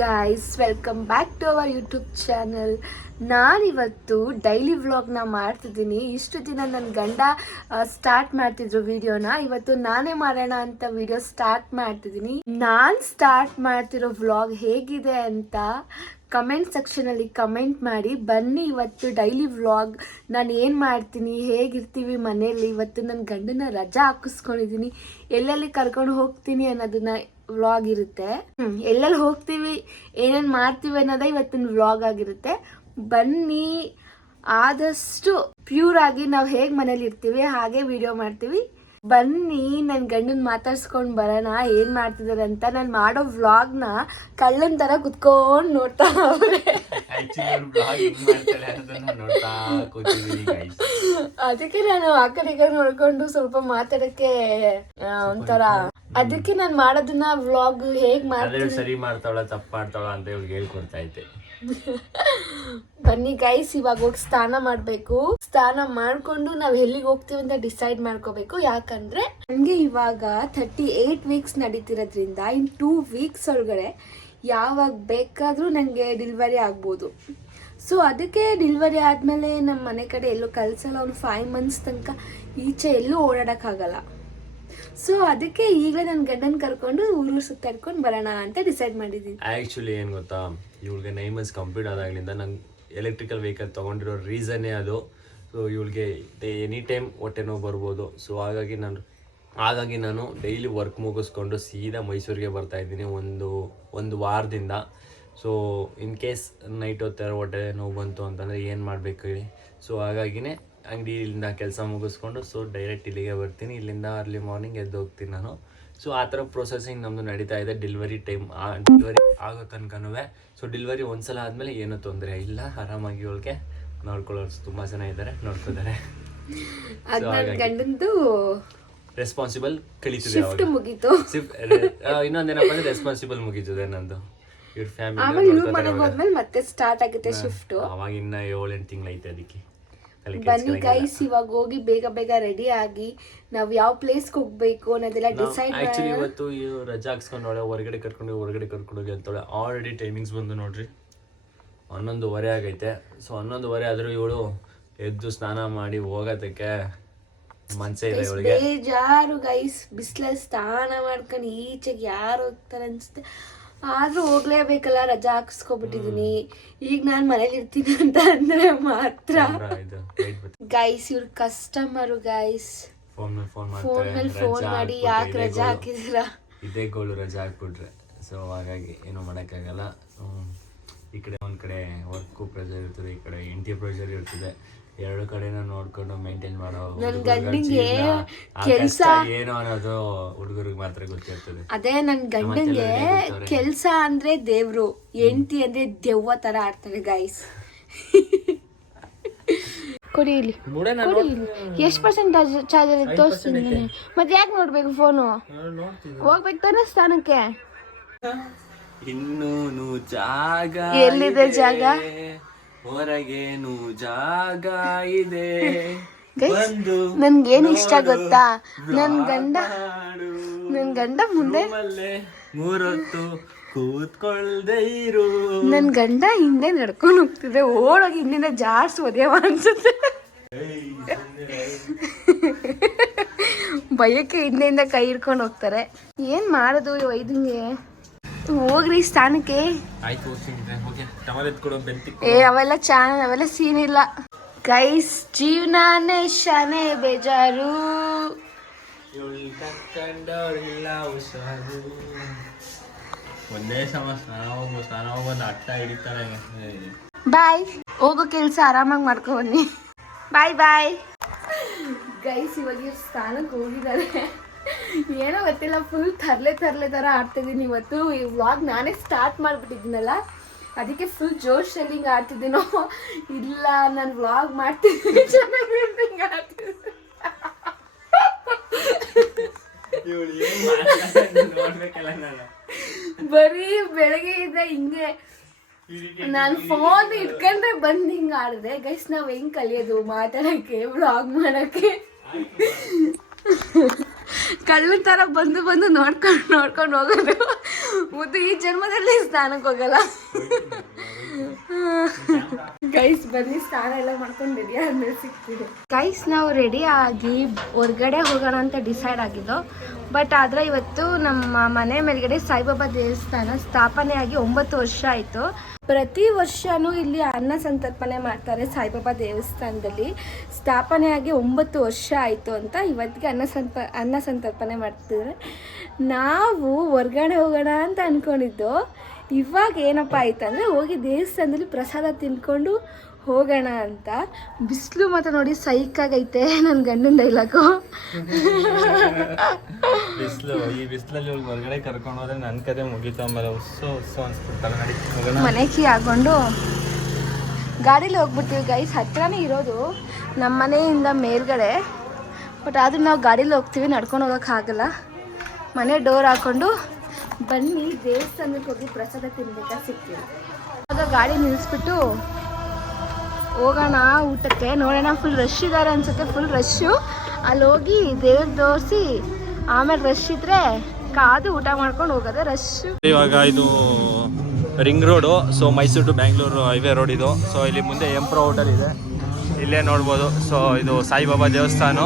Guys, welcome back to our YouTube channel. ನಾನಿವತ್ತು daily ವ್ಲಾಗ್ನ ಮಾಡ್ತಿದ್ದೀನಿ. ಇಷ್ಟು ದಿನ ನನ್ನ ಗಂಡ ಸ್ಟಾರ್ಟ್ ಮಾಡ್ತಿದ್ರು ವಿಡಿಯೋನ, ಇವತ್ತು ನಾನೇ ಮಾಡೋಣ ಅಂತ ವಿಡಿಯೋ ಸ್ಟಾರ್ಟ್ ಮಾಡ್ತಿದ್ದೀನಿ. ನಾನು ಸ್ಟಾರ್ಟ್ ಮಾಡ್ತಿರೋ ವ್ಲಾಗ್ ಹೇಗಿದೆ ಅಂತ ಕಮೆಂಟ್ ಸೆಕ್ಷನಲ್ಲಿ ಕಮೆಂಟ್ ಮಾಡಿ. ಬನ್ನಿ ಇವತ್ತು ಡೈಲಿ ವ್ಲಾಗ್ ನಾನು ಏನು ಮಾಡ್ತೀನಿ, ಹೇಗಿರ್ತೀವಿ ಮನೆಯಲ್ಲಿ. ಇವತ್ತು ನನ್ನ ಗಂಡನ ರಜಾ ಹಾಕಿಸ್ಕೊಂಡಿದ್ದೀನಿ, ಎಲ್ಲೆಲ್ಲಿ ಕರ್ಕೊಂಡು ಹೋಗ್ತೀನಿ ಅನ್ನೋದನ್ನ ವ್ಲಾಗ್ ಇರುತ್ತೆ. ಎಲ್ಲೆಲ್ಲಿ ಹೋಗ್ತೀವಿ, ಏನೇನು ಮಾಡ್ತೀವಿ ಅನ್ನೋದೇ ಇವತ್ತಿನ ವ್ಲಾಗ್ ಆಗಿರುತ್ತೆ. ಬನ್ನಿ, ಆದಷ್ಟು ಪ್ಯೂರ್ ಆಗಿ ನಾವು ಹೇಗೆ ಮನೇಲಿ ಇರ್ತೀವಿ ಹಾಗೆ ವಿಡಿಯೋ ಮಾಡ್ತೀವಿ. ಬನ್ನಿ, ನನ್ನ ಗಂಡನ ಮಾತಾಡ್ಸ್ಕೊಂಡು ಬರೋಣ ಏನು ಮಾಡ್ತಿದ್ದಾರೆ ಅಂತ. ನಾನು ಮಾಡೋ ವ್ಲಾಗ್ನ ಕಳ್ಳನ ಥರ ಕುತ್ಕೊಂಡು ನೋಡ್ತಾ ಅವ್ರೆ. ಅದಕ್ಕೆ ನಾನು ಆ ಕಡೆ ಈ ಕಡೆ ನೋಡ್ಕೊಂಡು ಸ್ವಲ್ಪ ಮಾತಾಡಕ್ಕೆ ಒಂಥರ, ಅದಕ್ಕೆ ನಾನು ಮಾಡೋದನ್ನ ವ್ಲಾಗ್ ಹೇಗ್ ಮಾಡ್ತೀನಿ, ಸರಿ ಮಾಡ್ತಾವಳ ತಪ್ಪು ಮಾಡ್ತಾವಳ ಅಂತ ಇವ್ರಿಗೆ ಹೇಳ್ಕೊಡ್ತಾ ಇದ್ದೆ. ಬನ್ನಿ ಗೈಸ್, ಇವಾಗ ಹೋಗಿ ಸ್ನಾನ ಮಾಡ್ಬೇಕು. ಸ್ನಾನ ಮಾಡ್ಕೊಂಡು ನಾವ್ ಎಲ್ಲಿಗೆ ಹೋಗ್ತೀವಿ ಅಂತ ಡಿಸೈಡ್ ಮಾಡ್ಕೋಬೇಕು. ಯಾಕಂದ್ರೆ ನನ್ಗೆ ಇವಾಗ 38 ವೀಕ್ಸ್ ನಡೀತಿರೋದ್ರಿಂದ ಇನ್ 2 ವೀಕ್ಸ್ ಒಳಗಡೆ ಯಾವಾಗ ಬೇಕಾದ್ರೂ ನಂಗೆ ಡೆಲಿವರಿ ಆಗ್ಬೋದು. ಸೊ ಅದಕ್ಕೆ ಡೆಲಿವರಿ ಆದ್ಮೇಲೆ ನಮ್ಮ ಮನೆ ಕಡೆ ಎಲ್ಲೂ ಕಳ್ಸಲ್ಲ. ಒಂದು 5 ಮಂತ್ಸ್ ತನಕ ಈಚೆ ಎಲ್ಲೂ ಓಡಾಡಕ್ಕಾಗಲ್ಲ. ಸೊ ಅದಕ್ಕೆ ಈಗಲೇ ನನ್ನ ಗಂಡನ ಕರ್ಕೊಂಡು ಊರು ಸುತ್ತಾಡ್ಕೊಂಡು ಬರೋಣ ಅಂತ ಡಿಸೈಡ್ ಮಾಡಿದ್ದೀನಿ. ಆ್ಯಕ್ಚುಲಿ ಏನು ಗೊತ್ತಾ, ಇವಳಿಗೆ 9 ಮಂತ್ಸ್ ಕಂಪ್ಲೀಟ್ ಆದಾಗಲಿಂದ ನಂಗೆ ಎಲೆಕ್ಟ್ರಿಕಲ್ ವೆಹಿಕಲ್ ತೊಗೊಂಡಿರೋ ರೀಸನ್ನೇ ಅದು. ಸೊ ಇವಳಿಗೆ ಎನಿ ಟೈಮ್ ಹೊಟ್ಟೆ ನೋವು ಬರ್ಬೋದು. ಸೊ ಹಾಗಾಗಿ ನಾನು ಡೈಲಿ ವರ್ಕ್ ಮುಗಿಸ್ಕೊಂಡು ಸೀದಾ ಮೈಸೂರಿಗೆ ಬರ್ತಾಯಿದ್ದೀನಿ ಒಂದು ವಾರದಿಂದ. ಸೊ ಇನ್ ಕೇಸ್ ನೈಟ್ ಹೊತ್ತರ ಹೊಟ್ಟೆ ನೋವು ಬಂತು ಅಂತಂದರೆ ಏನು ಮಾಡಬೇಕು ಹೇಳಿ. ಸೊ ಹಾಗಾಗಿನೇ ಅಂಗಡಿಯಿಂದ ಕೆಲಸ ಮುಗಿಸ್ಕೊಂಡು ಸೊ ಡೈರೆಕ್ಟ್ ಇಲ್ಲಿಗೆ ಬರ್ತೀನಿ. ಇಲ್ಲಿಂದ ಅರ್ಲಿ ಮಾರ್ನಿಂಗ್ ಎದ್ದು ಹೋಗ್ತೀನಿ ನಾನು. ಸೊ ಆ ಥರ ಪ್ರೊಸೆಸಿಂಗ್ ನಮ್ಮದು ನಡೀತಾ ಇದೆ. ಡೆಲಿವರಿ ಆಗೋ ತನಕನೂ. ಸೊ ಡೆಲಿವರಿ ಒಂದ್ಸಲ ಆದಮೇಲೆ ಏನೂ ತೊಂದರೆ ಇಲ್ಲ, ಆರಾಮಾಗಿ ಇವಳಿಗೆ ನೋಡ್ಕೊಳ್ಳೋರು ತುಂಬ ಜನ ಇದ್ದಾರೆ, ನೋಡ್ಕೋತಾರೆ. ಗಂಡಂದು ರೆಸ್ಪಾನ್ಸಿಬಲ್ ಕಳೀತಿದೆ. ಇನ್ನೊಂದೇನಪ್ಪ ಅಂದರೆ ರೆಸ್ಪಾನ್ಸಿಬಲ್ ಮುಗೀತದೆ ನಂದು. ಇವ್ರ ಫ್ಯಾಮಿಲಿ ಮತ್ತೆ ಸ್ಟಾರ್ಟ್ ಆಗುತ್ತೆ ಶಿಫ್ಟ್. ಅವಾಗ ಇನ್ನ 7-8 ತಿಂಗಳೈತೆ ಅದಕ್ಕೆ. ಬನ್ನಿ ಗೈಸ್, ಇವಾಗ ಹೋಗಿ ಬೇಗ ರೆಡಿ ಆಗಿ ನಾವ್ ಯಾವ ಪ್ಲೇಸ್ಗೆ ಹೋಗ್ಬೇಕು ಅನ್ನೋದೆಲ್ಲ ಡಿಸೈಡ್ ಮಾಡಿ. ಆಕ್ಚುಲಿ ಇವತ್ತು ರಜಾ ಹಾಕ್ಸ್ಕೊಂಡವಳೆ, ಹೊರಗಡೆ ಕರ್ಕೊಂಡೋಗಿ ಅಂತವಳೆ. ಆಲ್ರೆಡಿ ಟೈಮಿಂಗ್ಸ್ ಬಂದು ನೋಡ್ರಿ 11:30 ಆಗೈತೆ. ಸೊ 11:30 ಆದ್ರೂ ಇವಳು ಎದ್ದು ಸ್ನಾನ ಮಾಡಿ ಹೋಗೋದಕ್ಕೆ ಮನ್ಸೇ ಇಲ್ಲ ಇವಳಿಗೆ. ಬೇಜಾರು ಗೈಸ್, ಬಿಸಿಲಲ್ಲಿ ಸ್ನಾನ ಮಾಡ್ಕೊಂಡು ಈಚೆಗೆ ಯಾರು ಹೋಗ್ತಾರೆ ಅನ್ಸುತ್ತೆ. ಆದ್ರೂ ಹೋಗ್ಲೇಬೇಕಲ್ಲ, ರಜಾ ಹಾಕಿಸ್ಕೊಬಿಟ್ಟಿದೀನಿ. ಈಗ ನಾನು ಮನೇಲಿ ಇರ್ತೀನಿ ಅಂತ ಅಂದ್ರೆ ಮಾತ್ರ. ಗೈಸ್, ಇವ್ರ ಕಸ್ಟಮರು ಗೈಸ್, ಫೋನ್ ಮೇಲೆ ಫೋನ್ ಮಾಡಿ ಯಾಕೆ ರಜಾ ಹಾಕಿದಿರಾ, ಇದೇ ಗೋಳು ರಜಾ ಹಾಕ್ಬಿಟ್ರೆ. ಸೊ ಹಾಗಾಗಿ ಏನೂ ಮಾಡೋಕ್ಕಾಗಲ್ಲ. ಈ ಕಡೆ ಒಂದ್ ಕಡೆ ವರ್ಕು ಪ್ರೆಷರ್ ಇರ್ತದೆ, ಈ ಕಡೆ ಹೆಂಡತಿ ಪ್ರೆಷರ್ ಇರ್ತದೆ. ಎರಡು ಕಡೆನ ನೋಡ್ಕೊಂಡು ಮೇಂಟೈನ್ ಮಾಡೋ ನನ್ ಗಂಡಂಗೆ ಕೆಲ್ಸ ಏನು ಅನ್ನೋದು ಹುಡುಗರಿಗೆ ಮಾತ್ರ ಗೊತ್ತಿರ್ತದೆ. ಅದೇ ನನ್ ಗಂಡಂಗೆ ಕೆಲ್ಸ ಅಂದ್ರೆ ದೇವ್ರು, ಹೆಂಡತಿ ಅಂದ್ರೆ ದೆವ್ವ ತರ ಆಡ್ತಾರೆ ಗೈಸ್. ಕೊಡಿ ಇಲ್ಲಿ, ಎಷ್ಟು ಪರ್ಸೆಂಟ್ ಚಾರ್ಜರ್ ತೋರಿಸ್ತೀನಿ. ಮತ್ತೆ ಯಾಕೆ ನೋಡ್ಬೇಕು ಫೋನು? ಹೋಗ್ಬೇಕು ತಾನೆ ಸ್ನಾನಕ್ಕೆ. ಇನ್ನೂನು ಜಾಗ ಎಲ್ಲಿದೆ ಜಾಗ? ಹೊರಗೇನು ಜಾಗ ಇದೆ. ನನ್ಗೇನ್ ಇಷ್ಟ ಗೊತ್ತಾ, ನನ್ ಗಂಡ ಮುಂದೆ ಮೂರೊತ್ತು ಕೂತ್ಕೊಳ್ದೆ ಇರು. ನನ್ ಗಂಡ ಹಿಂದೆ ನಡ್ಕೊಂಡು ಹೋಗ್ತಿದೆ, ಓಡೋಗಿ ಹಿಂದಿನ ಜಾಡ್ಸ್ ಒದೇವ ಅನ್ಸುತ್ತೆ. ಭಯಕ್ಕೆ ಹಿಂದೆಯಿಂದ ಕೈ ಹಿಡ್ಕೊಂಡು ಹೋಗ್ತಾರೆ. ಏನ್ ಮಾಡೋದು ವೈದ್ಯಂಗೆ? ಹೋಗ್ರಿ ಸ್ಥಾನಕ್ಕೆ. ಅವೆಲ್ಲ ಸೀನ್ ಇಲ್ಲ ಗೈಸ್. ಜೀವನಾನೇ ಶಾನೆ ಬೇಜಾರು. ಬಾಯ್, ಹೋಗೋ ಕೆಲ್ಸ ಆರಾಮಾಗಿ ಮಾಡ್ಕೊ ಬನ್ನಿ. ಬಾಯ್ ಗೈಸ್, ಇವಾಗ ಸ್ಥಾನಕ್ಕೆ ಹೋಗಿದ್ದಾರೆ. ಏನೋ ಗೊತ್ತಿಲ್ಲ, ಫುಲ್ ತರ್ಲೆ ತರ ಆಡ್ತಿದ್ದೀನಿ ಇವತ್ತು. ಈ ವ್ಲಾಗ್ ನಾನೇ ಸ್ಟಾರ್ಟ್ ಮಾಡ್ಬಿಟ್ಟಿದ್ದೀನಲ್ಲ, ಅದಕ್ಕೆ ಫುಲ್ ಜೋಶಲ್ಲಿ ಹಿಂಗೆ ಆಡ್ತಿದ್ದೀನೋ ಇಲ್ಲ ನಾನು ವ್ಲಾಗ್ ಮಾಡ್ತಿದ್ದೀನಿ ಚೆನ್ನಾಗಿ ಹಿಂಗೆ ಆಡ್ತಿದ್ದೀನಿ. ಬರೀ ಬೆಳಗ್ಗೆ ಇದ್ದ ಹಿಂಗೆ ನಾನು ಫೋನ್ ಇಟ್ಕೊಂಡ್ರೆ ಬಂದು ಹಿಂಗೆ ಆಡಿದೆ. ಗೈಸ್, ನಾವು ಹೆಂಗೆ ಕಲಿಯೋದು ಮಾತಾಡೋಕ್ಕೆ, ವ್ಲಾಗ್ ಮಾಡೋಕ್ಕೆ? ಕಳ್ಳನ ಥರ ಬಂದು ಬಂದು ನೋಡ್ಕೊಂಡು ಹೋಗೋದು. ಮುದ್ದು ಈ ಜನ್ಮದಲ್ಲಿ ಸ್ನಾನಕ್ಕೆ ಹೋಗಲ್ಲ. ಗೈಸ್ ಬನ್ನಿ, ಸ್ನಾನ ಎಲ್ಲ ಮಾಡ್ಕೊಂಡು ರೆಡಿ ಆದ್ಮೇಲೆ ಸಿಗ್ತೀವಿ. ಗೈಸ್ ನಾವು ರೆಡಿ ಆಗಿ ಹೊರ್ಗಡೆ ಹೋಗೋಣ ಅಂತ ಡಿಸೈಡ್ ಆಗಿದ್ದು. ಬಟ್ ಆದರೆ ಇವತ್ತು ನಮ್ಮ ಮನೆ ಮೇಲ್ಗಡೆ ಸಾಯಿಬಾಬಾ ದೇವಸ್ಥಾನ ಸ್ಥಾಪನೆ ಆಗಿ 9 ವರ್ಷ ಆಯಿತು. ಪ್ರತಿ ವರ್ಷವೂ ಇಲ್ಲಿ ಅನ್ನ ಸಂತರ್ಪಣೆ ಮಾಡ್ತಾರೆ. ಸಾಯಿಬಾಬಾ ದೇವಸ್ಥಾನದಲ್ಲಿ ಸ್ಥಾಪನೆ ಆಗಿ 9 ವರ್ಷ ಆಯಿತು ಅಂತ ಇವತ್ತಿಗೆ ಅನ್ನ ಸಂತರ್ಪಣೆ ಮಾಡ್ತಿದ್ದಾರೆ. ನಾವು ಹೊರ್ಗಡೆ ಹೋಗೋಣ ಅಂತ ಅಂದ್ಕೊಂಡಿದ್ದು. ಇವಾಗ ಏನಪ್ಪ ಆಯ್ತಂದರೆ ಹೋಗಿ ದೇವಸ್ಥಾನದಲ್ಲಿ ಪ್ರಸಾದ ತಿನ್ಕೊಂಡು ಹೋಗೋಣ ಅಂತ. ಬಿಸಿಲು ಮಾತ್ರ ನೋಡಿ ಸೈಕಾಗೈತೆ. ನನ್ನ ಗಂಡನ ಡೈಲಾಗು. ಬಿಸಿಲು, ಈ ಬಿಸಿಲಲ್ಲಿ ಹೊರಗಡೆ ಕರ್ಕೊಂಡು ಹೋದ್ರೆ ನನ್ನ ಕತೆ ಮುಗೀತು. ಆಮೇಲೆ ಉಸ್ಸು ಅನ್ಸ್ಬಿಡ್ತಲ್ಲ. ನಡಿ ಮನೆ ಕೀ ಹಾಕೊಂಡು ಗಾಡೀಲಿ ಹೋಗ್ಬಿಡ್ತೀವಿ ಗೈಸ್. ಹತ್ರನೇ ಇರೋದು ನಮ್ಮ ಮನೆಯಿಂದ ಮೇಲ್ಗಡೆ. ಬಟ್ ಆದರೂ ನಾವು ಗಾಡೀಲಿ ಹೋಗ್ತೀವಿ, ನಡ್ಕೊಂಡು ಹೋಗೋಕ್ಕಾಗಲ್ಲ. ಮನೆ ಡೋರ್ ಹಾಕ್ಕೊಂಡು ಬನ್ನಿ ದೇವಸ್ಥಾನಕ್ಕೆ ಹೋಗಿ ಪ್ರಸಾದ ತಿನ್ಬೇಕಾ ಸಿಗ್ತೀವಿ. ಆಗ ಗಾಡಿ ನಿಲ್ಲಿಸ್ಬಿಟ್ಟು ಹೋಗೋಣ ಊಟಕ್ಕೆ. ನೋಡೋಣ, ಫುಲ್ ರಶ್ ಇದ್ದಾರೆ ಅನ್ಸುತ್ತೆ. Full rush. ಅಲ್ಲಿ ಹೋಗಿ ದೇವ್ರಿಗೆ ತೋರಿಸಿ ಆಮೇಲೆ ರಶ್ ಇದ್ರೆ ಕಾದು ಊಟ ಮಾಡ್ಕೊಂಡು ಹೋಗೋದೆ ರಶ್ಶು. ಇವಾಗ ಇದು ring road. So Mysuru to Bangalore highway road ಇದು. ಸೊ ಇಲ್ಲಿ ಮುಂದೆ ಎಂಪ್ರೋ ಹೋಟೆಲ್ ಇದೆ, ಇಲ್ಲೇ ನೋಡ್ಬೋದು. ಸೊ ಇದು ಸಾಯಿಬಾಬಾ ದೇವಸ್ಥಾನ.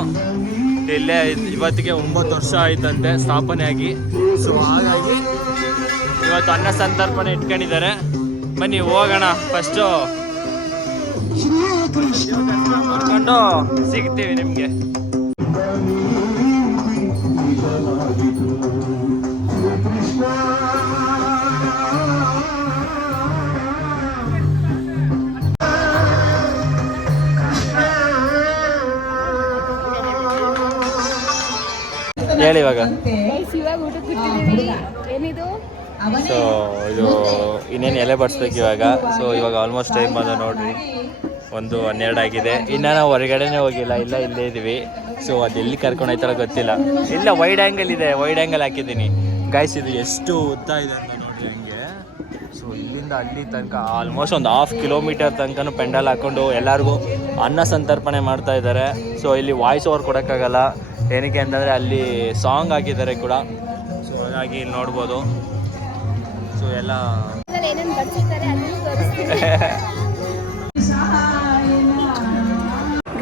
ಇಲ್ಲೇ ಇವತ್ತಿಗೆ 9 ವರ್ಷ ಆಯ್ತಂತೆ ಸ್ಥಾಪನೆ ಆಗಿ. ಸೊ ಹಾಗಾಗಿ ಇವತ್ತು ಅನ್ನ ಸಂತರ್ಪಣೆ ಇಟ್ಕೊಂಡಿದ್ದಾರೆ. ಬನ್ನಿ ಹೋಗೋಣ. ಫಸ್ಟು ನೋಡ್ಕೊಂಡು ಸಿಗ್ತೀವಿ ನಿಮಗೆ. ಹೇಳಿ ಇವಾಗ. ಏನಿದು? ಸೊ ಇದು ಇನ್ನೇನು ಎಲೆ ಬಡಿಸ್ಬೇಕು ಇವಾಗ. ಸೊ ಇವಾಗ ಆಲ್ಮೋಸ್ಟ್ ಟೈಮ್ ಬಂದ ನೋಡ್ರಿ, 1:12 ಆಗಿದೆ. ಇನ್ನು ನಾವು ಹೊರಗಡೆನೇ ಹೋಗಿಲ್ಲ, ಇಲ್ಲೇ ಇದ್ದೀವಿ. ಸೊ ಅದೆಲ್ಲಿ ಕರ್ಕೊಂಡು ಹೋಯ್ತಾರೋ ಗೊತ್ತಿಲ್ಲ. ಇಲ್ಲ ವೈಡ್ ಆ್ಯಂಗಲ್ ಇದೆ, ವೈಡ್ ಆ್ಯಂಗಲ್ ಹಾಕಿದ್ದೀನಿ ಗೈಸ್. ಇದು ಎಷ್ಟು ಉದ್ದ ಇದೆ ಅಂತ ನೋಡ್ರಿ ಹಂಗೆ. ಸೊ ಇಲ್ಲಿಂದ ಅಲ್ಲಿ ತನಕ ಆಲ್ಮೋಸ್ಟ್ ಒಂದು 1/2 ಕಿಲೋಮೀಟರ್ ತನಕ ಪೆಂಡಲ್ ಹಾಕ್ಕೊಂಡು ಎಲ್ಲರಿಗೂ ಅನ್ನ ಸಂತರ್ಪಣೆ ಮಾಡ್ತಾ ಇದ್ದಾರೆ. ಸೊ ಇಲ್ಲಿ ವಾಯ್ಸ್ ಓವರ್ ಕೊಡೋಕ್ಕಾಗಲ್ಲ, ಏನಕ್ಕೆ ಅಂತಂದರೆ ಅಲ್ಲಿ ಸಾಂಗ್ ಹಾಕಿದ್ದಾರೆ ಕೂಡ. ಸೊ ಹಾಗಾಗಿ ಇಲ್ಲಿ ನೋಡ್ಬೋದು. ಸೊ ಎಲ್ಲ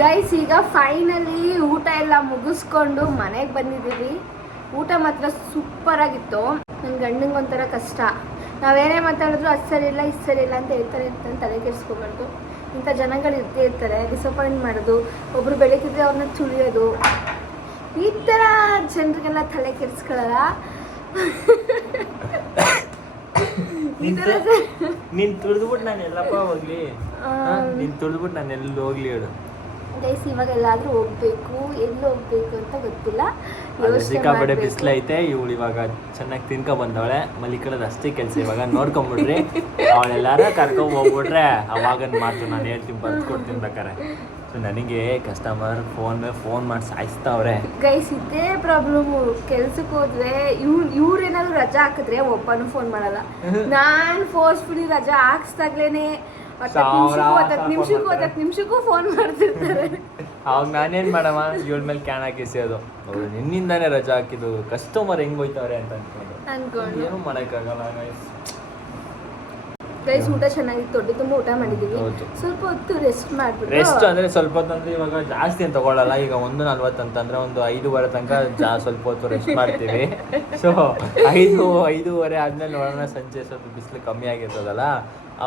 ಗೈಸ್ ಈಗ ಫೈನಲಿ ಊಟ ಎಲ್ಲ ಮುಗಿಸ್ಕೊಂಡು ಮನೆಗೆ ಬಂದಿದ್ದೀವಿ. ಊಟ ಮಾತ್ರ ಸೂಪರ್ ಆಗಿತ್ತು. ನನ್ನ ಗಂಡಂಗೆ ಒಂಥರ ಕಷ್ಟ. ನಾವೇನೇ ಮಾತಾಡಿದ್ರು ಅದು ಸರಿ ಇಲ್ಲ ಇದು ಸರಿ ಇಲ್ಲ ಅಂತ ಹೇಳ್ತಾರೆ ಅಂತ ತಲೆ ಕೆಡಿಸ್ಕೊಬಾರ್ದು. ಇಂಥ ಜನಗಳು ಇರ್ತಾ ಇರ್ತಾರೆ, ಡಿಸಪಾಯಿಂಟ್ ಮಾಡೋದು, ಒಬ್ರು ಬೆಳೀತಿದ್ರೆ ಅವ್ರನ್ನ ತುಳಿಯೋದು, ಈ ಥರ ಜನರಿಗೆಲ್ಲ ತಲೆ ಕೆಡಿಸ್ಕೊಳ್ಳಲ್ಲ. ನೀನು ತುಳಿದ್ಬಿಟ್ಟು ನಾನು ಎಲ್ಲಪ್ಪ ಹೋಗ್ಲಿ, ನೀನು ತುಳಿದ್ಬಿಟ್ಟು ನಾನು ಎಲ್ಲಿ ಹೋಗ್ಲಿ ಹೇಳು. ಗೈಸ್ ಇವಾಗ ಎಲ್ಲಾದ್ರೂ ಹೋಗ್ಬೇಕು, ಎಲ್ಲಿ ಹೋಗ್ಬೇಕು ಅಂತ ಗೊತ್ತಿಲ್ಲ. ಸಿಕ್ಕಾಪಟ್ಟೆ ಬಿಸಿಲೈತೆ. ಇವಳು ಇವಾಗ ಚೆನ್ನಾಗಿ ತಿನ್ಕೊ ಬಂದವಳೆ, ಮಲಿಕಳದ ಅಷ್ಟೇ ಕೆಲಸ. ಇವಾಗ ನೋಡ್ಕೊಂಬಿಡ್ರಿ, ಅವಳೆಲ್ಲಾರ ಕರ್ಕೊಂಡ್ ಹೋಗ್ಬಿಟ್ರೆ ಅವಾಗ ಮಾತು ನಾನು ಹೇಳ್ತೀನಿ, ಬರ್ದ್ಕೊಡ್ತೀನಿ ಬೇಕಾರೆ. ಸೊ ನನಗೆ ಕಸ್ಟಮರ್ ಫೋನ್ ಮಾಡಿ ಸಾಯಿಸ್ತಾವ್ರೆ ಗೈಸ್. ಇದೇ ಪ್ರಾಬ್ಲಮ್. ಕೆಲ್ಸಕ್ಕೆ ಹೋದ್ರೆ ಇವ್ರೇನಾದ್ರು ರಜಾ ಹಾಕಿದ್ರೆ ಒಬ್ಬನು ಫೋನ್ ಮಾಡಲ್ಲ. ನಾನು ಫೋರ್ಸ್ಫುಲಿ ರಜಾ ಹಾಕ್ಸ್ದಾಗ್ಲೇನೆ 10 ನಿಮಿಷಕ್ಕೂ ಫೋನ್ ಮಾಡ್ತಿರ್ತಾರೆ. ಅವಾಗ ನಾನೇನ್ ಮಾಡಮ್ಮ, ಇವಳ ಮೇಲೆ ಕ್ಯಾನ್ ಹಾಕಿಸೋದು. ಅವ್ರು ನಿನ್ನಿಂದಾನೇ ರಜಾ ಹಾಕಿದ್ದು, ಕಸ್ಟಮರ್ ಹೆಂಗ್ ಹೋಯ್ತವ್ರೆ ಅಂತ ಅನ್ಕೊಂಡು ಏನು ಮಾಡಕ್ಕಾಗಲ್ಲ ಗೈಸ್. ಊಟ ಚೆನ್ನಾಗಿತ್ತು, ದೊಡ್ಡ ತುಂಬ ಊಟ ಮಾಡಿದೀವಿ. ಸ್ವಲ್ಪ ಹೊತ್ತು ರೆಸ್ಟ್ ಮಾಡ್ಬಿಟ್ಟು, ರೆಸ್ಟ್ ಅಂದ್ರೆ ಸ್ವಲ್ಪ ಹೊತ್ತು ಅಂದ್ರೆ ಇವಾಗ ಜಾಸ್ತಿ ಅಂತ ತಗೊಳ್ಳಲ್ಲ. ಈಗ 1:40 ಅಂತಂದ್ರೆ ಒಂದು 5:15 ತನಕ ಸ್ವಲ್ಪ ಹೊತ್ತು ರೆಸ್ಟ್ ಮಾಡ್ತೀವಿ. ಸೊ 5:30 ಆದ್ಮೇಲೆ ನೋಡೋಣ, ಸಂಜೆ ಸ್ವಲ್ಪ ಬಿಸಿಲು ಕಮ್ಮಿ ಆಗಿರ್ತದಲ್ಲ,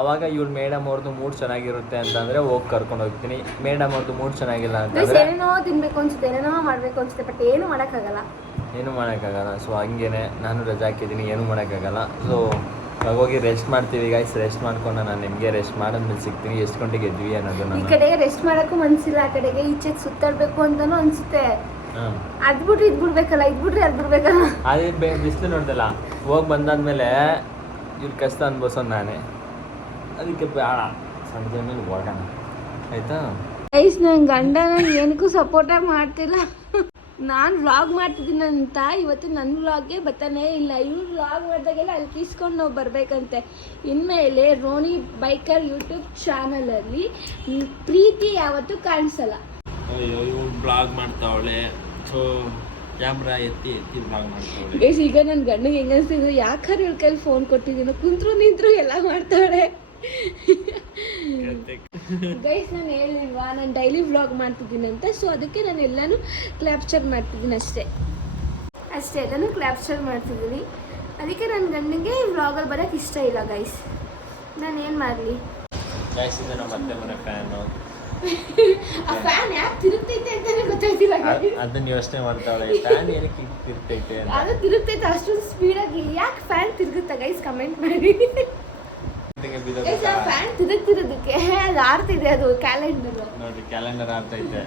ಅವಾಗ ಇವ್ರು ಮೇಡಮ್ ಅವ್ರದ್ದು ಮೂಡ್ ಚೆನ್ನಾಗಿರುತ್ತೆ ಅಂತಂದ್ರೆ ಹೋಗಿ ಕರ್ಕೊಂಡು ಹೋಗ್ತೀನಿ. ಮೇಡಮ್ ಅವ್ರದ್ದು ಮೂಡ್ ಚೆನ್ನಾಗಿಲ್ಲ ಅಂತಂದ್ರೆ ಏನೇನೋ ತಿನ್ಬೇಕು ಅನ್ಸುತ್ತೆ, ಏನೇನೋ ಮಾಡ್ಬೇಕು ಅನ್ಸುತ್ತೆ, ಬಟ್ ಏನು ಮಾಡೋಕ್ಕಾಗಲ್ಲ. ಸೊ ಹಂಗೇನೆ ನಾನು ರಜಾ ಹಾಕಿದ್ದೀನಿ, ಏನು ಮಾಡೋಕ್ಕಾಗಲ್ಲ. ಸೊ ಇವಾಗ ಹೋಗಿ ರೆಸ್ಟ್ ಮಾಡ್ತೀವಿ ಗೈಸ್. ರೆಸ್ಟ್ ಮಾಡ್ಕೊಂಡು ನಾನು ನಿಮಗೆ ರೆಸ್ಟ್ ಮಾಡಿದ್ಮೇಲೆ ಸಿಗ್ತೀನಿ, ಎಷ್ಟು ಗಂಟೆಗೆ ಎದ್ವಿ ಅನ್ನೋದು. ಈ ಕಡೆಗೆ ರೆಸ್ಟ್ ಮಾಡೋಕ್ಕೂ ಮನ್ಸಿಲ್ಲ, ಆ ಕಡೆಗೆ ಈಚೆಗೆ ಸುತ್ತಾಡ್ಬೇಕು ಅಂತಾನು ಅನ್ಸುತ್ತೆ. ಅದ್ಬಿಟ್ರೆ ಇದ್ಬಿಡ್ಬೇಕಲ್ಲ, ಇದ್ಬಿಟ್ರೆ ಅದ್ಬಿಡ್ಬೇಕಲ್ಲ. ಅದೇ ಬಿಸಿಲು ನೋಡ್ದಲ್ಲ, ಹೋಗಿ ಬಂದಾದ್ಮೇಲೆ ಇವ್ರ ಕಷ್ಟ ಅನ್ಭವಿಸೋದು ನಾನೇ. ಅದಕ್ಕೆ ಬೇಡ, ಸಂಜೆ ಮೇಲೆ ಹೋಗೋಣ ಆಯ್ತಾ. ಗೈಸ್ ನನ್ನ ಗಂಡ ನನಗೆ ಏನಕ್ಕೂ ಸಪೋರ್ಟಾಗಿ ಮಾಡ್ತಿಲ್ಲ. ನಾನು ವ್ಲಾಗ್ ಮಾಡ್ತಿದ್ದೀನಿ ಅಂತ ಇವತ್ತು ನನ್ನ ವ್ಲಾಗ್ಗೆ ಬರ್ತಾನೆ ಇಲ್ಲ. ಇವ್ರು ವ್ಲಾಗ್ ಮಾಡಿದಾಗೆಲ್ಲ ಅಲ್ಲಿ ಕಿಸ್ಕೊಂಡು ನಾವು ಬರಬೇಕಂತೆ. ಇನ್ಮೇಲೆ ರೋನಿ ಬೈಕರ್ ಯೂಟ್ಯೂಬ್ ಚಾನಲಲ್ಲಿ ಪ್ರೀತಿ ಯಾವತ್ತೂ ಕಾಣಿಸಲ್ಲ. ಅಯ್ಯೋ ಇವಳು ಬ್ಲಾಗ್ ಮಾಡ್ತಾವಳೆ. ಸೊ ಕ್ಯಾಮ್ರಾ ಎತ್ತಿ ಬ್ಲಾಗ್ ಮಾಡ್ತಾಳೆ. ಗೈಸ್ ಈಗ ನನ್ನ ಗಂಡಗೆ ಹೆಂಗ ಅನ್ಸ್ತಿದ್ರು ಯಾಕಾರ ಇವಳ ಕೈಲಿ ಫೋನ್ ಕೊಟ್ಟಿದ್ದೀನೋ ಕುಂತ್ರು ನಿಂತ್ರು ಎಲ್ಲ ಮಾಡ್ತಾಳೆ. ಗೈಸ್ ನಾನು ಹೇಳಿಲ್ವಾ ನಾನು ಡೈಲಿ ವ್ಲಾಗ್ ಮಾಡ್ತಿದ್ದೀನಿ ಅಂತ, ಸೊ ಅದಕ್ಕೆ ನಾನು ಎಲ್ಲಾನು ಕ್ಯಾಪ್ಚರ್ ಮಾಡ್ತಿದ್ದೀನಿ ಅಷ್ಟೇ ಎಲ್ಲನೂ ಕ್ಯಾಪ್ಚರ್ ಮಾಡ್ತಿದ್ದೀನಿ. ಅದಕ್ಕೆ ನನ್ನ ಗಂಡನಿಗೆ ವ್ಲಾಗಲ್ಲಿ ಬರೋಕ್ಕೆ ಇಷ್ಟ ಇಲ್ಲ ಗೈಸ್. ನಾನು ಏನು ಮಾಡಲಿ? ಗೈಸ್ ಇದು ನಮ್ಮ ಅತ್ತೆ ಮನೆ ಫ್ಯಾನು. ಆ ಫ್ಯಾನ್ ಯಾಕೆ ತಿರುಗ್ತೈತೆ ಅಂತಾನೆ ಗೊತ್ತಾಗ್ತಿಲ್ಲ. ಅದನ್ನ ಯೋಚನೆ ಮಾಡ್ತಾಳೆ, ಫ್ಯಾನ್ ಏನಕ್ಕೆ ತಿರುಗ್ತೈತೆ ಅಂತ. ಅದು ತಿರುಗ್ತೈತೆ ಅಷ್ಟೊಂದು ಸ್ಪೀಡಾಗಿ. ಯಾಕೆ ಫ್ಯಾನ್ ತಿರುಗುತ್ತಾ ಗೈಸ್ ಕಮೆಂಟ್ ಮಾಡಿ. ಫ್ಯಾನ್ ತಿರುಗ್ತಿರೋದಕ್ಕೆ ಅದು ಆಡ್ತಿದೆ, ಅದು ಕ್ಯಾಲೆಂಡರ್ ನೋಡ್ರಿ ಕ್ಯಾಲೆಂಡರ್ ಆಡ್ತೈತೆ.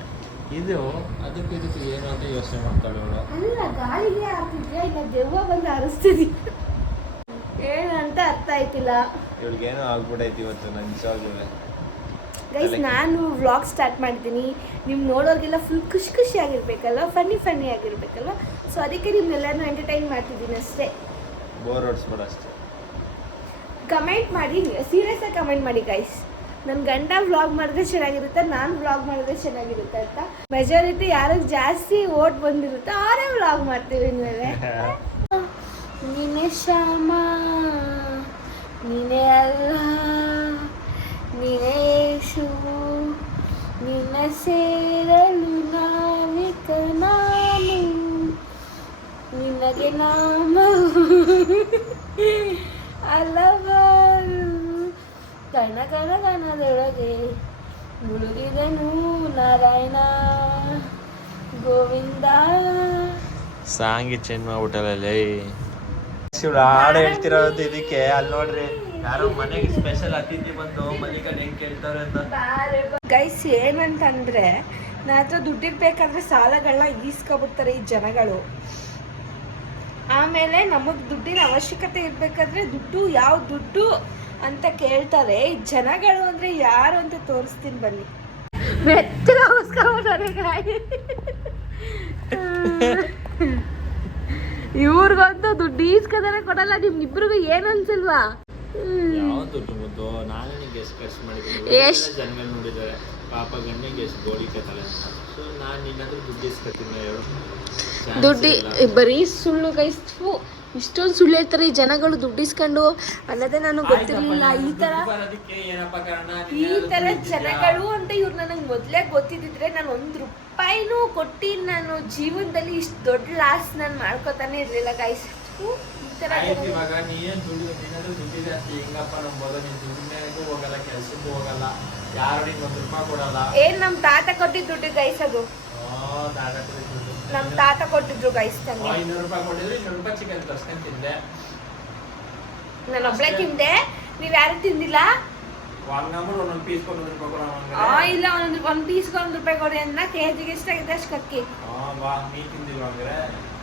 ಇದು ಅದಕ್ಕೆ ಏನು ಅಂತ ಯೋಚನೆ ಮಾಡ್ತಾಳೆ ಅವಳು. ಅಲ್ಲ ಗಾಳಿಗೆ ಆಡ್ತಿದ್ರೆ ಇಲ್ಲ ದೆವ್ವ ಬಂದು ಆರಿಸ್ತಿದ್ವಿ ಏನಂತ ಅರ್ಥ ಆಯ್ತಿಲ್ಲ. ಇವಳಿಗೇನೋ ಆಗ್ಬಿಡೈತಿ ಇವತ್ತು ನನ್ನ ನಿಜವಾಗ್ಲೂ. ಗೈಸ್ ನಾನು ವ್ಲಾಗ್ ಸ್ಟಾರ್ಟ್ ಮಾಡಿದ್ದೀನಿ. ನೀವು ನೋಡೋರಿಗೆಲ್ಲ ಫುಲ್ ಖುಷಿ ಆಗಿರ್ಬೇಕಲ್ವ, ಫನ್ನಿ ಆಗಿರ್ಬೇಕಲ್ವ. ಸೊ ಅದಕ್ಕೆ ನಿಮ್ನೆಲ್ಲರೂ ಎಂಟರ್ಟೈನ್ ಮಾಡ್ತಿದ್ದೀನಿ ಅಷ್ಟೇ. ಬೋರ್ ಹೊಡ್ಸ್ಬೇಡ ಅಷ್ಟೇ. ಕಮೆಂಟ್ ಮಾಡಿ, ಸೀರಿಯಸ್ ಆಗಿ ಕಮೆಂಟ್ ಮಾಡಿ ಗೈಸ್. ನನ್ನ ಗಂಡ ವ್ಲಾಗ್ ಮಾಡಿದ್ರೆ ಚೆನ್ನಾಗಿರುತ್ತೆ, ನಾನು ವ್ಲಾಗ್ ಮಾಡಿದ್ರೆ ಚೆನ್ನಾಗಿರುತ್ತೆ ಅಂತ. ಮೆಜಾರಿಟಿ ಯಾರಿಗೆ ಜಾಸ್ತಿ ಓಟ್ ಬಂದಿರುತ್ತೆ ಅವರೇ ವ್ಲಾಗ್ ಮಾಡ್ತೀವಿ ಇನ್ಮೇಲೆ. ನೀನೇ ಶ್ಯಾಮ, ನೀನೇ ಅಲ್ಲ, ನೀನೇ ಯೇಸು, ನಿನ್ನ ಸೇರಲು ನಾವಿಕ ನಾನು, ನಿನಗೆ ನಾಮ ಹಲವಾರು ಕಣದೊಳಗೆ ಮುಳುಗಿದನು ನಾರಾಯಣ ಗೋವಿಂದ. ಸಾಂಗಿ ಚೇಂಜ್ ಮಾಡ್ಬಿಟ್ಟಲ್ಲ. ಇವಳು ಹಾಡು ಹೇಳ್ತಿರೋದು ಇದಕ್ಕೆ. ಅಲ್ಲಿ ನೋಡ್ರಿ ಯಾರೋ ಮನೆಗೆ ಸ್ಪೆಷಲ್ ಅತಿಥಿ ಬಂದು ಮನೆ ಕಡೆ ಹೆಂಗ್ ಕೇಳ್ತಾರೆ ಅಂತ. ಗೈಸ್ ಏನಂತಂದ್ರೆ ನನ್ನ ಹತ್ರ ದುಡ್ಡಿರ್ಬೇಕಾದ್ರೆ ಸಾಲಗಳನ್ನ ಈಸ್ಕೊಬಿಡ್ತಾರೆ ಈ ಜನಗಳು. ಆಮೇಲೆ ನಮಗೆ ದುಡ್ಡಿನ ಅವಶ್ಯಕತೆ ಇರ್ಬೇಕಾದ್ರೆ ಯಾವ ದುಡ್ಡು ಅಂತ ಕೇಳ್ತಾರೆ. ಈ ಜನಗಳು ಅಂದ್ರೆ ಯಾರು ಅಂತ ತೋರಿಸ್ತೀನಿ ಬನ್ನಿ. ಇವ್ರಿಗಂತೂ ದುಡ್ಡು ಈಸ್ಕದಾರೆ ಕೊಡಲ್ಲ. ನಿಮ್ಗಿಬ್ರಿಗೂ ಏನ್ ಅನ್ಸಲ್ವಾ? ಯಾವ ದುಡ್ಡು ನಾನೇ ಎಷ್ಟು ಖರ್ಚು ಮಾಡಿದ್ದೀನಿ. ಜನಗಳು ನೋಡಿದ್ದಾರೆ ಪಾಪ ಗಂಡನಿಗೆ ಎಷ್ಟು ಗೋಳಿ ಕತ್ತಲೆ ಅಂತ. ಸೊ ನಾನು ನಿನ್ನಾದ್ರೂ ದುಡ್ಡು ಇಸ್ಕೊತೀನಿ. ದುಡ್ಡು ಬರೀ ಸುಳ್ಳು ಗೈಸ್. ಇಷ್ಟೊಂದು ಸುಳ್ಳು ಹೇಳ್ತಾರೆ ಈ ಜನಗಳು ದುಡ್ಡು ಇಸ್ಕೊಂಡು ಅನ್ನೋದೇ ನನಗೆ ಗೊತ್ತಿರಲಿಲ್ಲ. ಈ ತರ ಜನಗಳು ಅಂತ ಇವ್ರು ನನಗೆ ಮೊದಲೇ ಗೊತ್ತಿದ್ದಿದ್ರೆ ನಾನು ₹1 ಕೊಟ್ಟು ನಾನು ಜೀವನದಲ್ಲಿ ಇಷ್ಟು ದೊಡ್ಡ ಲಾಸ್ ನಾನು ಮಾಡ್ಕೋತಾನೆ ಇರಲಿಲ್ಲ ಗೈಸ್. ಈ ತರ ಏನ್ ನಮ್ ತಾತ ಕೊಟ್ಟಿದ್ದು ದುಡ್ಡು ಗೈಸ್. ಅದು ನಮ್ ತಾತ ಕೊಟ್ಟಿದ್ರು ಗೈಸ್. ನಾನು ಒಬ್ಳೆ ತಿಂದೆ, ನೀವ್ ಯಾರು ತಿಂದಿಲ್ಲ? ಇಲ್ಲ ಒಂದ್ ಪೀಸ್ಗೆ ₹1 ಕೊಡಿ ಅನ್ನ. ಕೆಜಿಗೆ ಎಷ್ಟಾಗಿದೆ ಅಷ್ಟು ಅಕ್ಕಿ.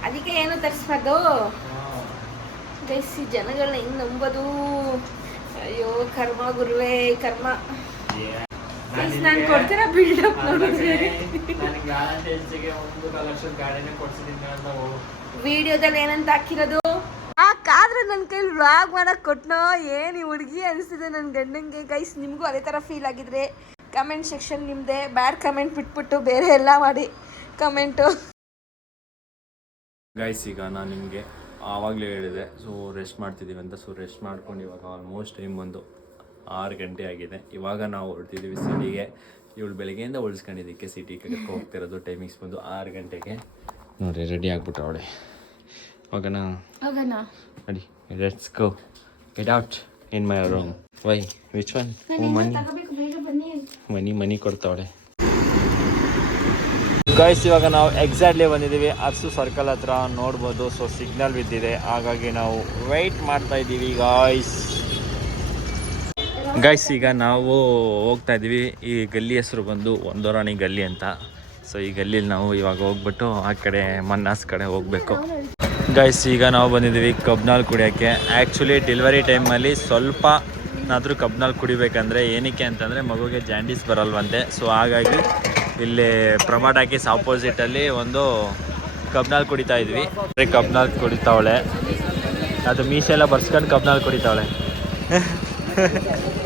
ಅದಕ್ಕೆ ಏನು ತರಿಸ್ಬಾರ್ದು ಗೈಸ್. ಈ ಜನಗಳನ್ನ ಹೆಂಗ್ ನಂಬೋದು? ಅಯ್ಯೋ ಕರ್ಮ ಗುರುವೇ ಕರ್ಮ. ನಾನು ಕೊಡ್ತೀರಾ ಬಿಲ್ಡಪ್ ನೋಡಿದ್ರೆ ವಿಡಿಯೋದಲ್ಲಿ ಏನಂತ ಹಾಕಿರೋದು? ಯಾಕಾದ್ರೆ ನನ್ನ ಕೈಲಿ ವ್ಲಾಗ್ ಮಾಡಕ್ ಕೊಟ್ನೋ ಏನು ಈ ಹುಡುಗಿ ಅನಿಸ್ತಿದೆ ನನ್ನ ಗಂಡಂಗೆ ಗೈಸ್. ನಿಮಗೂ ಅದೇ ಥರ ಫೀಲ್ ಆಗಿದ್ರೆ ಕಮೆಂಟ್ ಸೆಕ್ಷನ್ ನಿಮ್ಮದೇ. ಬ್ಯಾಡ್ ಕಮೆಂಟ್ ಬಿಟ್ಬಿಟ್ಟು ಬೇರೆ ಎಲ್ಲ ಮಾಡಿ ಕಮೆಂಟು ಗೈಸ್. ಈಗ ನಾನು ನಿಮಗೆ ಆವಾಗಲೇ ಹೇಳಿದೆ ಸೊ ರೆಸ್ಟ್ ಮಾಡ್ತಿದ್ದೀವಿ ಅಂತ. ಸೊ ರೆಸ್ಟ್ ಮಾಡ್ಕೊಂಡು ಇವಾಗ ಆಲ್ಮೋಸ್ಟ್ ಟೈಮ್ ಬಂದು 6 ಗಂಟೆ ಆಗಿದೆ. ಇವಾಗ ನಾವು ಹೊರಟಿದ್ದೀವಿ ಸಿಟಿಗೆ. ಇವಳು ಬೆಳಗ್ಗೆಯಿಂದ ಉಳಿಸ್ಕೊಂಡಿದ್ದಕ್ಕೆ ಸಿಟಿಗೆ ಹೋಗ್ತಿರೋದು. ಟೈಮಿಂಗ್ಸ್ ಬಂದು 6 ಗಂಟೆಗೆ. ನೋಡಿರಿ ರೆಡಿ ಆಗ್ಬಿಟ್ಟು ಅವಳೆ. ಹೋಗೋಣ ready. Let's go. Get out in my room. Why which one? Money ಕೊಡ್ತಾವಳೆ ಗೈಸ್. ಇವಾಗ ನಾವು ಎಕ್ಸಾಕ್ಟ್ಲಿ ಬಂದಿದ್ದೀವಿ ಅರಸು ಸರ್ಕಲ್ ಹತ್ರ ನೋಡ್ಬೋದು. ಸೊ ಸಿಗ್ನಲ್ ಬಿದ್ದಿದೆ, ಹಾಗಾಗಿ ನಾವು ವೆಯ್ಟ್ ಮಾಡ್ತಾ ಇದ್ದೀವಿ ಗೈಸ್. ಈಗ ನಾವು ಹೋಗ್ತಾ ಇದ್ದೀವಿ. ಈ ಗಲ್ಲಿ ಹೆಸರು ಬಂದು ಒಂದೋರಾಣಿ ಗಲ್ಲಿ ಅಂತ. ಸೊ ಈ ಗಲ್ಲಿಲಿ ನಾವು ಇವಾಗ ಹೋಗ್ಬಿಟ್ಟು ಆ ಕಡೆ ಮನ್ನಾಸ್ ಕಡೆ ಹೋಗಬೇಕು ಗೈಸ್. ಈಗ ನಾವು ಬಂದಿದ್ದೀವಿ ಕಬ್ನಾಲ್ ಕುಡಿಯೋಕ್ಕೆ. ಆ್ಯಕ್ಚುಲಿ ಡೆಲಿವರಿ ಟೈಮಲ್ಲಿ ಸ್ವಲ್ಪ ನಾದರೂ ಕಬ್ನಾಲ್ ಕುಡಿಬೇಕಂದ್ರೆ ಏನಕ್ಕೆ ಅಂತಂದರೆ ಮಗುಗೆ ಜಾಂಡೀಸ್ ಬರಲ್ವಂತೆ. ಸೊ ಹಾಗಾಗಿ ಇಲ್ಲಿ ಪ್ರಮಾಟಾಕಿಸ್ ಆಪೋಸಿಟಲ್ಲಿ ಒಂದು ಕಬ್ನಾಲ್ ಕುಡಿತಾ ಇದ್ವಿ. ಕಬ್ನಾಲ್ ಕುಡಿತಾವಳೆ. ಅದು ಮೀಸೆಲ್ಲ ಬರ್ಸ್ಕೊಂಡು ಕಬ್ನಾಲ್ ಕುಡಿತಾವಳೆ.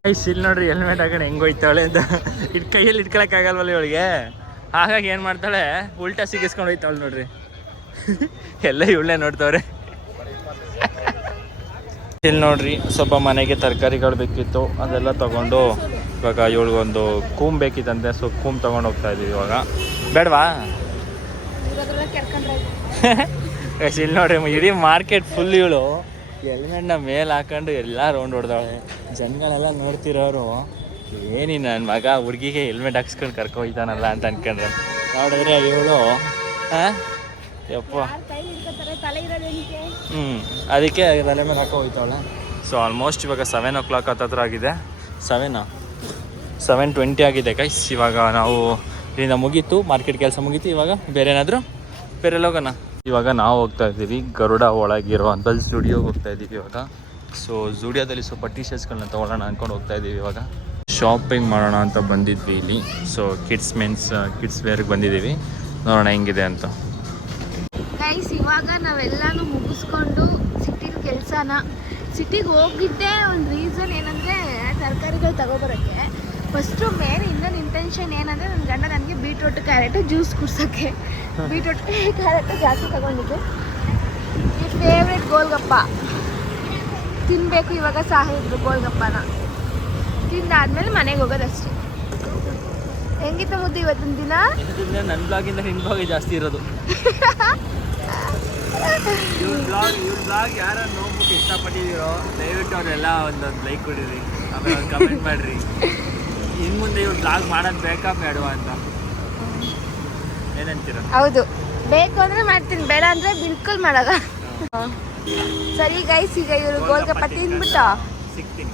ಇಲ್ಲಿ ನೋಡ್ರಿ ಹೆಲ್ಮೆಟ್ ಹಾಕೊಂಡು ಹೆಂಗೆ ಹೋಯ್ತಾವಳೆ ಅಂತ. ಕೈಯಲ್ಲಿ ಇಟ್ಕೊಳಕ್ಕಾಗಲ್ವಲ್ಲ ಇವಳಿಗೆ. ಹಾಗಾಗಿ ಏನು ಮಾಡ್ತಾಳೆ, ಉಲ್ಟಾ ಸಿಗಿಸ್ಕೊಂಡು ಹೋಯ್ತಾವಳೆ ನೋಡ್ರಿ. ಎಲ್ಲ ಇವಳೇ ನೋಡ್ತವ್ರೆ. ಇಲ್ಲಿ ನೋಡ್ರಿ ಸ್ವಲ್ಪ ಮನೆಗೆ ತರಕಾರಿಗಳು ಬೇಕಿತ್ತು, ಅದೆಲ್ಲ ತಗೊಂಡು ಇವಾಗ ಇವಳಿಗೊಂದು ಕೂಮ್ ಬೇಕಿತ್ತಂತೆ. ಸೊ ಕೂಮ್ ತಗೊಂಡು ಹೋಗ್ತಾ ಇದೀವಿ ಇವಾಗ. ಬೇಡವಾ? ಇಲ್ಲಿ ನೋಡ್ರಿ ಇಡೀ ಮಾರ್ಕೆಟ್ ಫುಲ್ ಇವಳು ಹೆಲ್ಮೆಟ್ನ ಮೇಲೆ ಹಾಕೊಂಡು ಎಲ್ಲ ರೌಂಡ್ ಹೊಡೆದಾಳೆ. ಜನಗಳೆಲ್ಲ ನೋಡ್ತಿರೋರು ಏನಿ ನನ್ನ ಮಗ ಹುಡುಗಿಗೆ ಹೆಲ್ಮೆಟ್ ಹಾಕ್ಸ್ಕೊಂಡು ಕರ್ಕೊ ಹೋಯ್ತಾನಲ್ಲ ಅಂತ ಅನ್ಕೊಂಡ್ರೆ, ನೋಡಿದ್ರೆ ಇವಳು ಯಪ್ಪ ಅದಕ್ಕೆ ತಲೆ ಮೇಲೆ ಹಾಕೋ ಹೋಯ್ತಾವಳ. ಸೊ ಆಲ್ಮೋಸ್ಟ್ ಇವಾಗ 7 o'clock ಹತ್ರ ಆಗಿದೆ. 7:20 ಆಗಿದೆ ಗೈಸ್. ಇವಾಗ ನಾವು ಇಲ್ಲಿಂದ ಮುಗೀತು, ಮಾರ್ಕೆಟ್ ಕೆಲಸ ಮುಗೀತು. ಇವಾಗ ಬೇರೆ ಹೋಗೋಣ. ಇವಾಗ ನಾವು ಹೋಗ್ತಾ ಇದ್ದೀವಿ ಗರುಡ ಒಳಗಿರೋ ಅಂತ ಸ್ಟುಡಿಯೋಗೆ ಹೋಗ್ತಾ ಇದ್ದೀವಿ ಇವಾಗ. ಸೊ ಸ್ಟುಡಿಯೋದಲ್ಲಿ ಸ್ವಲ್ಪ ಟಿ ಶರ್ಟ್ಸ್ಗಳನ್ನ ತೊಗೊಳ್ಳೋಣ ಅಂದ್ಕೊಂಡು ಹೋಗ್ತಾ ಇದ್ದೀವಿ. ಇವಾಗ ಶಾಪಿಂಗ್ ಮಾಡೋಣ ಅಂತ ಬಂದಿದ್ವಿ ಇಲ್ಲಿ. ಸೊ ಕಿಡ್ಸ್ ವೇರ್ಗೆ ಬಂದಿದ್ದೀವಿ, ನೋಡೋಣ ಹೆಂಗಿದೆ ಅಂತ. ಗೈಸ್ ಇವಾಗ ನಾವೆಲ್ಲಾನು ಮುಗಿಸ್ಕೊಂಡು ಸಿಟಿಗೆ ಹೋಗಿದ್ದೆ. ಒಂದು ರೀಸನ್ ಏನಂದರೆ ತರಕಾರಿಗಳು ತಗೊಬರೋಕ್ಕೆ. ಫಸ್ಟು ಮೇನ್ ಇನ್ನೊಂದು ಇಂಟೆನ್ಷನ್ ಏನಂದರೆ ನನ್ನ ಗಂಡ ನನಗೆ ಬೀಟ್ರೂಟ್ ಕ್ಯಾರೆಟು ಜ್ಯೂಸ್ ಕುಡ್ಸೋಕ್ಕೆ. ಬೀಟ್ರೂಟ್ ಕ್ಯಾರೆಟು ಜಾಸ್ತಿ ತಗೊಂಡಿದ್ದೆ. ಈ ಫೇವ್ರೆಟ್ ಗೋಲ್ಗಪ್ಪ ತಿನ್ನಬೇಕು ಇವಾಗ ಸಾಹಿದ್ರು ಗೋಲ್ಗಪ್ಪನ. ತಿಂದಾದ್ಮೇಲೆ ಮನೆಗೆ ಹೋಗೋದಷ್ಟೇ. ಹೆಂಗಿತ್ತು ಮುದ್ದು ಇವತ್ತಿನ ದಿನ? ನನ್ನ ಬ್ಲಾಗಿಂದ ನಿನ್ನ ಬ್ಲಾಗ್ ಜಾಸ್ತಿ ಇರೋದು. ಇವ್ರ ಬ್ಲಾಗ್ ಯಾರು ನೋಡ್ಬಿಟ್ಟು ಇಷ್ಟಪಟ್ಟಿದ್ದೀರೋ ದಯವಿಟ್ಟು ಅವರೆಲ್ಲ ಒಂದೊಂದು ಲೈಕ್ ಕೊಡಿರಿ, ಆಮೇಲೆ ಒಂದು ಕಮೆಂಟ್ ಮಾಡಿರಿ. ಇನ್ನು ಮುಂದೆ ಇವ್ರು ಬ್ಲಾಗ್ ಮಾಡೋದು ಬೇಕಾ ಬೇಡವಾ ಅಂತ ಏನಂತೀರ? ಹೌದು, ಬೇಕು ಅಂದರೆ ಮಾಡ್ತೀನಿ, ಬೇಡ ಅಂದರೆ ಬಿಲ್ಕುಲ್ ಮಾಡಲ್ಲ. ಸರಿ ಗೈಸ್, ಈಗ ಇವರು ಗೋಲ್ಗಪ್ಪ ತಿಂದ್ಬಿಟ್ಟು ಸಿಗ್ತೀನಿ.